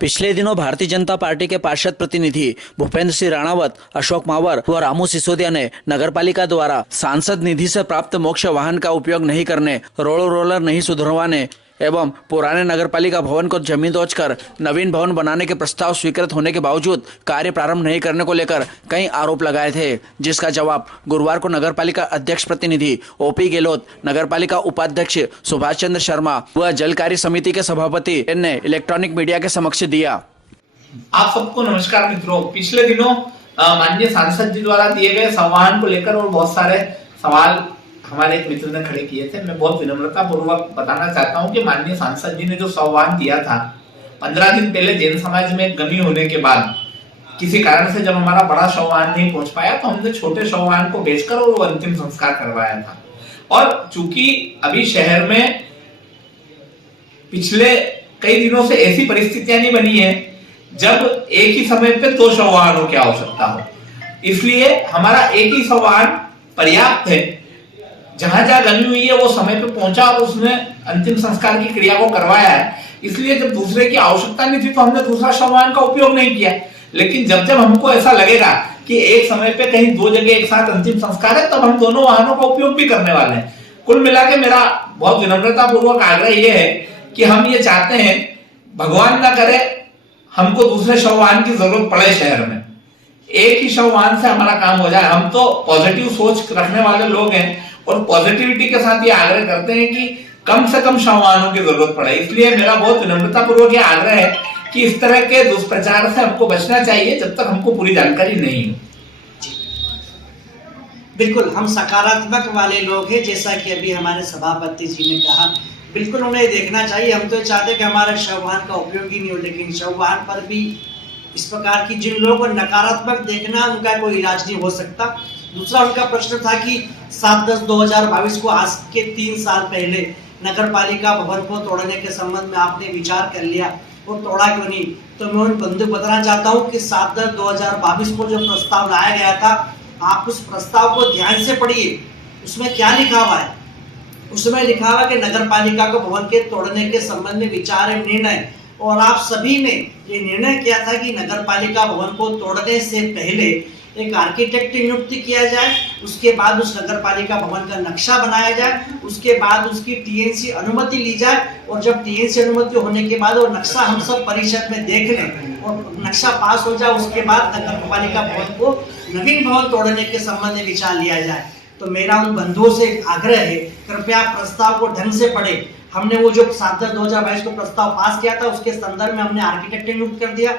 पिछले दिनों भारतीय जनता पार्टी के पार्षद प्रतिनिधि भूपेंद्र सिंह राणावत, अशोक मावर व रामू सिसोदिया ने नगरपालिका द्वारा सांसद निधि से प्राप्त मोक्ष वाहन का उपयोग नहीं करने, रोलर नहीं सुधरवाने एवं पुराने नगरपालिका भवन को जमीन दोचकर नवीन भवन बनाने के प्रस्ताव स्वीकृत होने के बावजूद कार्य प्रारंभ नहीं करने को लेकर कई आरोप लगाए थे, जिसका जवाब गुरुवार को नगरपालिका अध्यक्ष प्रतिनिधि ओपी गहलोत, नगरपालिका उपाध्यक्ष सुभाष चंद्र शर्मा व जल कार्य समिति के सभापति ने इलेक्ट्रॉनिक मीडिया के समक्ष दिया। आप सबको नमस्कार मित्रों। पिछले दिनों माननीय सांसद जी द्वारा दिए गए संवाहन को लेकर और बहुत सारे सवाल हमारे एक मित्र ने खड़े किए थे। मैं बहुत विनम्रता पूर्वक बताना चाहता हूं कि माननीय सांसद जी ने जो संवाहन दिया था 15 दिन पहले जैन समाज में गमी होने के बाद किसी कारण से जब हमारा बड़ा संवाहन नहीं पहुंच पाया तो हमने छोटे संवाहन को बेचकर और वो अंतिम संस्कार करवाया था। और चूंकि अभी शहर में पिछले कई दिनों से ऐसी परिस्थितियां नहीं बनी है जब एक ही समय पे 2 संवाहनों की आवश्यकता हो, इसलिए हमारा एक ही संवाहन पर्याप्त है। जहां जहां गमी हुई है वो समय पे पहुंचा और उसने अंतिम संस्कार की क्रिया को करवाया है। इसलिए जब दूसरे की आवश्यकता नहीं थी तो हमने दूसरा संवाहन का उपयोग नहीं किया। लेकिन जब जब हमको ऐसा लगेगा कि एक समय पे कहीं 2 जगह एक साथ अंतिम संस्कार है तब हम दोनों वाहनों का उपयोग भी करने वाले हैं। कुल मिला के मेरा बहुत विनम्रता पूर्वक आग्रह ये है कि हम ये चाहते हैं, भगवान ना करे हमको दूसरे संवाहन की जरूरत पड़े शहर में, एक ही संवाहन से हमारा काम हो जाए। हम तो पॉजिटिव सोच रखने वाले लोग हैं और पॉजिटिविटी के साथ ये आग्रह करते हैं कि कम से कम संवाहनों की जरूरत पड़े। इसलिए मेरा बहुत विनम्रता पूर्वक ये आग्रह है कि इस तरह के दुष्प्रचार से हमको बचना चाहिए जब तक हमको पूरी जानकारी नहीं हो। बिल्कुल, हम सकारात्मक वाले लोग हैं, जैसा कि अभी हमारे सभापति जी ने कहा। बिल्कुल उन्हें देखना चाहिए। हम तो चाहते कि हमारे संवाहन का उपयोग ही नहीं हो, लेकिन संवाहन पर भी इस प्रकार की जिन लोगों को नकारात्मक देखना, उनका कोई इलाज नहीं हो सकता। दूसरा उनका प्रश्न था कि 7/10/2022 को आज के 3 साल पहले नगरपालिका भवन को तोड़ने के संबंध में आपने विचार कर लिया, वो तोड़ा क्यों नहीं? तो मैं उन बंधु बताना चाहता हूँ कि 7/10/2022 को जो प्रस्ताव लाया गया था, आप उस प्रस्ताव को ध्यान से पढ़िए। उसमें क्या लिखा हुआ है? उसमें लिखा हुआ कि नगरपालिका को भवन के तोड़ने के संबंध में विचार एवं निर्णय, और आप सभी ने ये निर्णय किया था कि नगरपालिका भवन को तोड़ने से पहले एक आर्किटेक्ट नियुक्त किया जाए, उसके बाद उस नगरपालिका भवन का नक्शा बनाया जाए, उसके बाद उसकी टीएनसी अनुमति ली जाए, और जब टीएनसी अनुमति होने के बाद वो नक्शा हम सब परिषद में देख लें और नक्शा पास हो जाए, उसके बाद नगरपालिका भवन को नवीन भवन तोड़ने के संबंध में विचार लिया जाए। तो मेरा उन बंधुओं से आग्रह है, कृपया प्रस्ताव को ढंग से पढ़े। हमने वो जो 7/10/2022 को प्रस्ताव पास किया था उसके संदर्भ में हमने आर्किटेक्ट नियुक्त कर दिया,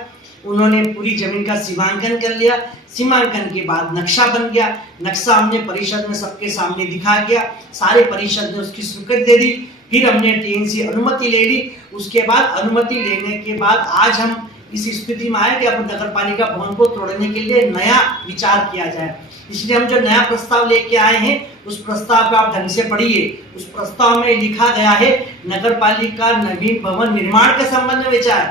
उन्होंने पूरी जमीन का सीमांकन कर लिया, सीमांकन के बाद नक्शा बन गया, नक्शा हमने परिषद में सबके सामने दिखा दिया, सारे परिषद ने उसकी स्वीकृति दे दी, फिर हमने टीएनसी अनुमति ले ली। उसके बाद अनुमति लेने के बाद आज हम इस स्थिति में आए कि अब नगरपालिका भवन को तोड़ने के लिए नया विचार किया जाए। इसलिए हम जो नया प्रस्ताव लेके आए हैं उस प्रस्ताव को आप ढंग से पढ़िए। उस प्रस्ताव में लिखा गया है नगरपालिका नवीन भवन निर्माण के संबंध में विचार,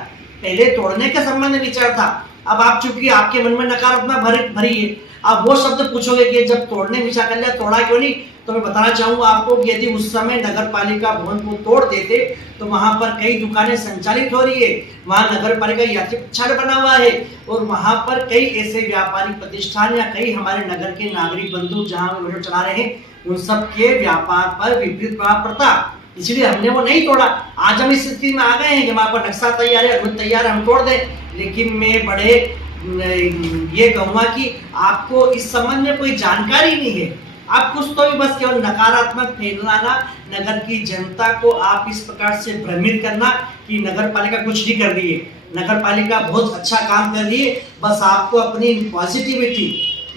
पहले तोड़ने के संबंध में विचार था। अब आप चूंकि आपके मन में नकारात्मक भरी है, आप वो शब्द पूछोगे कि जब तोड़ने विचार कर लिया तोड़ा क्यों नहीं? तो मैं बताना चाहूंगा आपको कि यदि उस समय नगरपालिका भवन को तोड़ देते तो वहां पर कई दुकानें संचालित हो रही है, वहां नगरपालिका यात्री प्रक्षालय बना हुआ है और वहां पर कई ऐसे व्यापारिक प्रतिष्ठान या कई हमारे नगर के नागरिक बंधु जहां चला रहे हैं, उन सब के व्यापार पर विपरीत प्रभाव पड़ता। इसलिए हमने वो नहीं तोड़ा। आज हम इस स्थिति में आ गए हैं कि हमारे पास नक्शा तैयार है, अनुमति तैयार है, हम तोड़ दें। लेकिन मैं बड़े ये कहूँगा कि आपको इस संबंध में कोई जानकारी नहीं है। आप कुछ तो भी बस केवल नकारात्मक फैलाना, नगर की जनता को आप इस प्रकार से भ्रमित करना कि नगरपालिका कुछ नहीं कर रही है, नगरपालिका बहुत अच्छा काम कर रही है। बस आपको अपनी पॉजिटिविटी,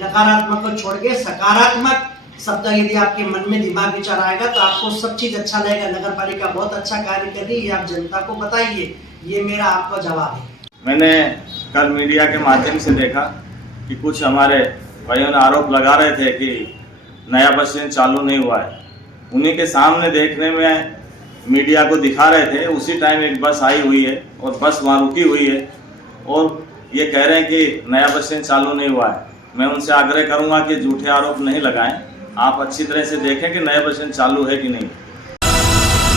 नकारात्मक को छोड़ के सकारात्मक शब्द यदि आपके मन में दिमाग विचार आएगा तो आपको सब चीज अच्छा लगेगा। नगरपालिका बहुत अच्छा कार्य कर रही है, आप जनता को बताइए। ये मेरा आपका जवाब है। मैंने कल मीडिया के माध्यम से देखा कि कुछ हमारे भाइयों ने आरोप लगा रहे थे कि नया बस स्टैंड चालू नहीं हुआ है। उन्हीं के सामने देखने में मीडिया को दिखा रहे थे, उसी टाइम एक बस आई हुई है और बस वहाँ रुकी हुई है और ये कह रहे हैं कि नया बस स्टैंड चालू नहीं हुआ है। मैं उनसे आग्रह करूँगा कि झूठे आरोप नहीं लगाएं, आप अच्छी तरह से देखें कि नया बस स्टैंड चालू है कि नहीं।